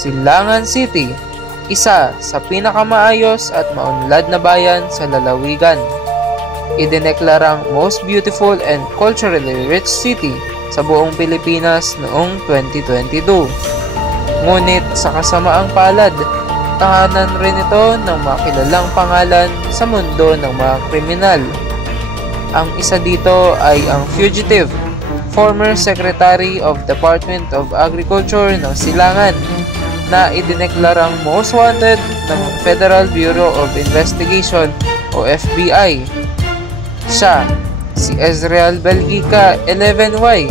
Silangan City, isa sa pinakamaayos at maunlad na bayan sa lalawigan. Idineklarang most beautiful and culturally rich city sa buong Pilipinas noong 2022. Ngunit sa kasamaang palad, tahanan rin ito ng makilalang pangalan sa mundo ng mga kriminal. Ang isa dito ay ang fugitive, former Secretary of Department of Agriculture ng Silangan, na idineklarang most wanted ng Federal Bureau of Investigation o FBI. Siya, si Ezreal Belgica 11Y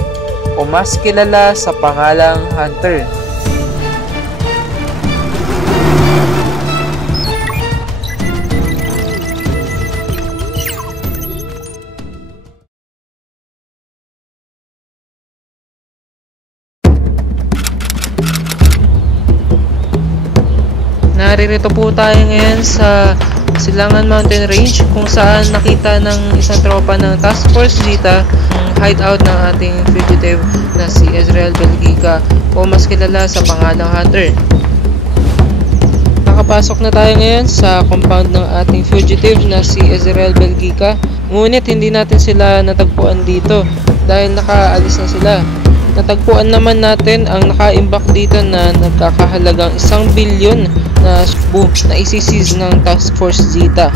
o mas kilala sa pangalang Hunter. Naririto po tayo ngayon sa Silangan Mountain Range kung saan nakita ng isang tropa ng Task Force Zeta ang hideout ng ating fugitive na si Ezreal Belgica o mas kilala sa pangalang Hunter. Nakapasok na tayo ngayon sa compound ng ating fugitive na si Ezreal Belgica, ngunit hindi natin sila natagpuan dito dahil nakaalis na sila. Natagpuan naman natin ang nakaimbak dito na nagkakahalagang 1 bilyon na na isisiz ng Task Force Zeta.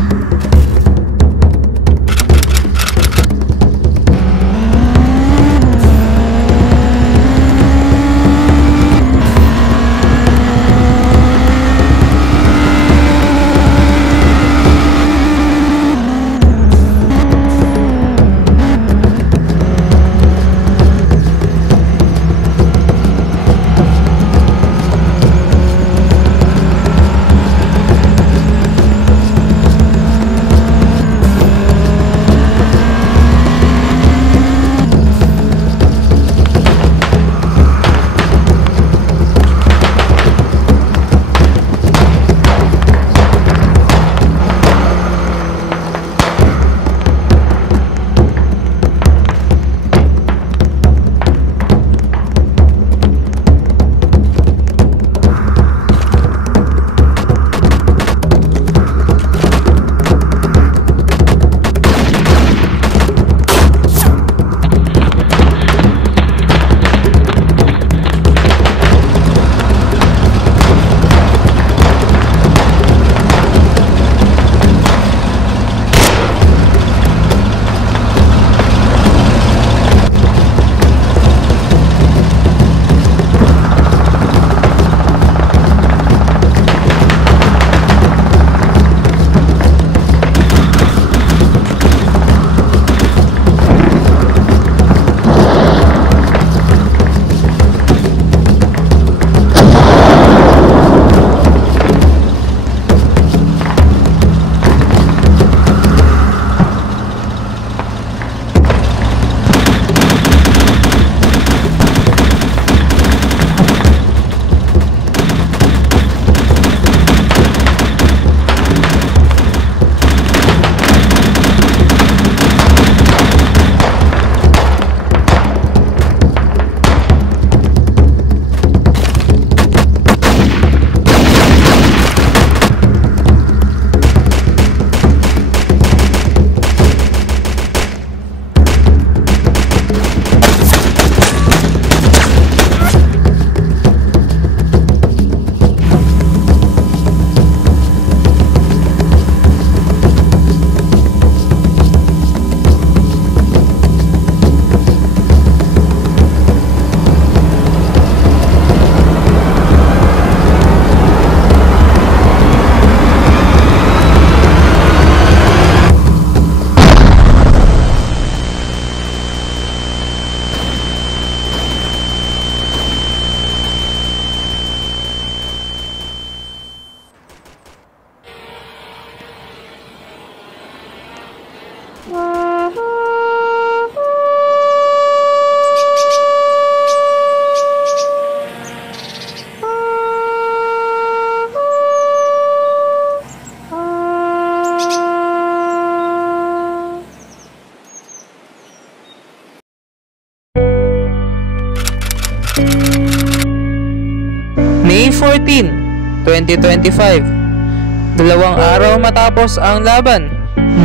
14, 2025, 2 araw matapos ang laban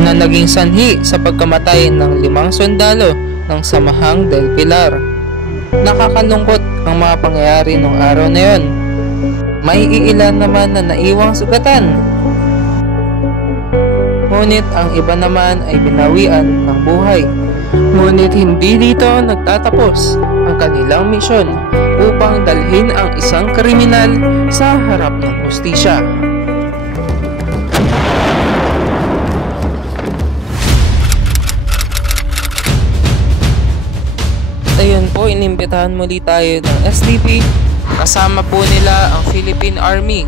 na naging sanhi sa pagkamatay ng 5 sundalo ng Samahang del Pilar. Nakakalungkot ang mga pangyayari ng araw na yon. May iilan naman na naiwang sugatan, ngunit ang iba naman ay binawian ng buhay. Ngunit hindi dito nagtatapos ang kanilang misyon upang dalhin ang isang kriminal sa harap ng hustisya. Ayun po, inimbitahan muli tayo ng SDP. Kasama po nila ang Philippine Army.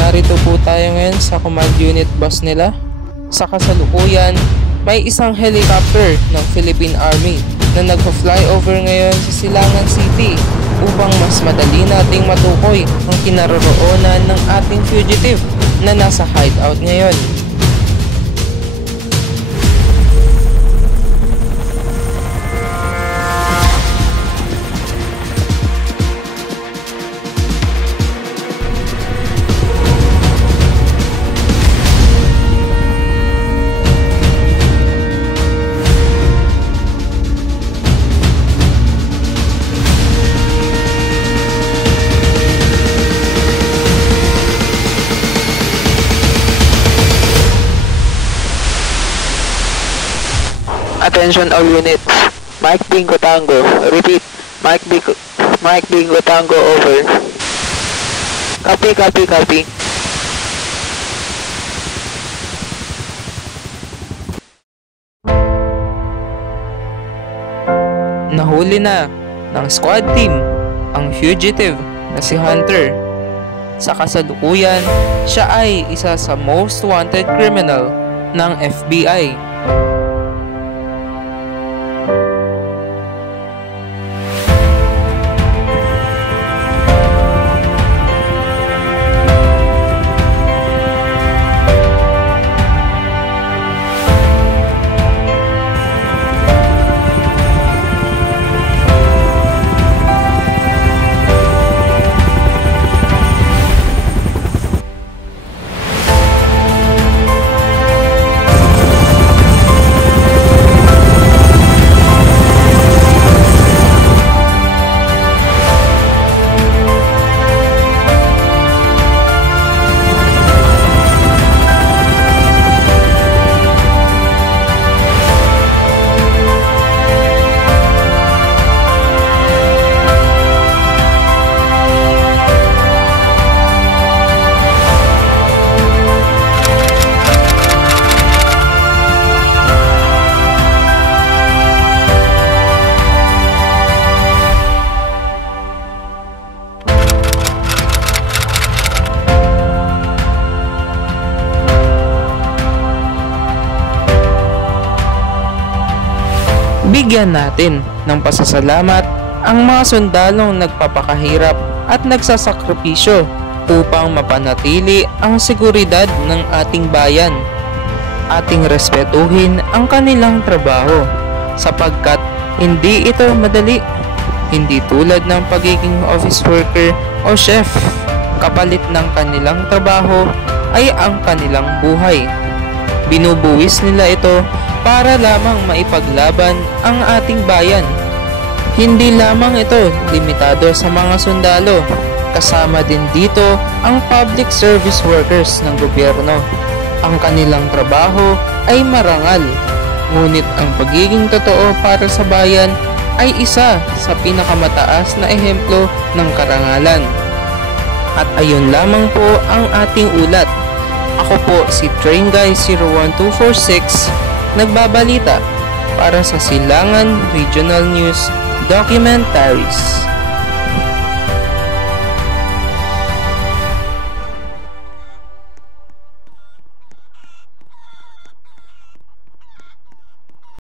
Narito po tayo ngayon sa command unit bus nila. Sa kasalukuyan, may isang helicopter ng Philippine Army na nagpa-flyover ngayon sa Silangan City upang mas madali nating matukoy ang kinaroroonan ng ating fugitive na nasa hideout ngayon. Attention all units. Mike Bingo Tango. Repeat. Mike Bingo Tango over. Copy. Nahuli na ng squad team ang fugitive na si Hunter. Sa kasalukuyan, siya ay isa sa most wanted criminal ng FBI. Bigyan natin ng pasasalamat ang mga sundalong nagpapakahirap at nagsasakripisyo upang mapanatili ang seguridad ng ating bayan. Ating respetuhin ang kanilang trabaho sapagkat hindi ito madali. Hindi tulad ng pagiging office worker o chef. Kapalit ng kanilang trabaho ay ang kanilang buhay. Binubuwis nila ito para lamang maipaglaban ang ating bayan. Hindi lamang ito limitado sa mga sundalo, kasama din dito ang public service workers ng gobyerno. Ang kanilang trabaho ay marangal, ngunit ang pagiging totoo para sa bayan ay isa sa pinakamataas na ehemplo ng karangalan. At ayun lamang po ang ating ulat. Ako po si Train Guy 01246, nagbabalita para sa Silangan Regional News Documentaries.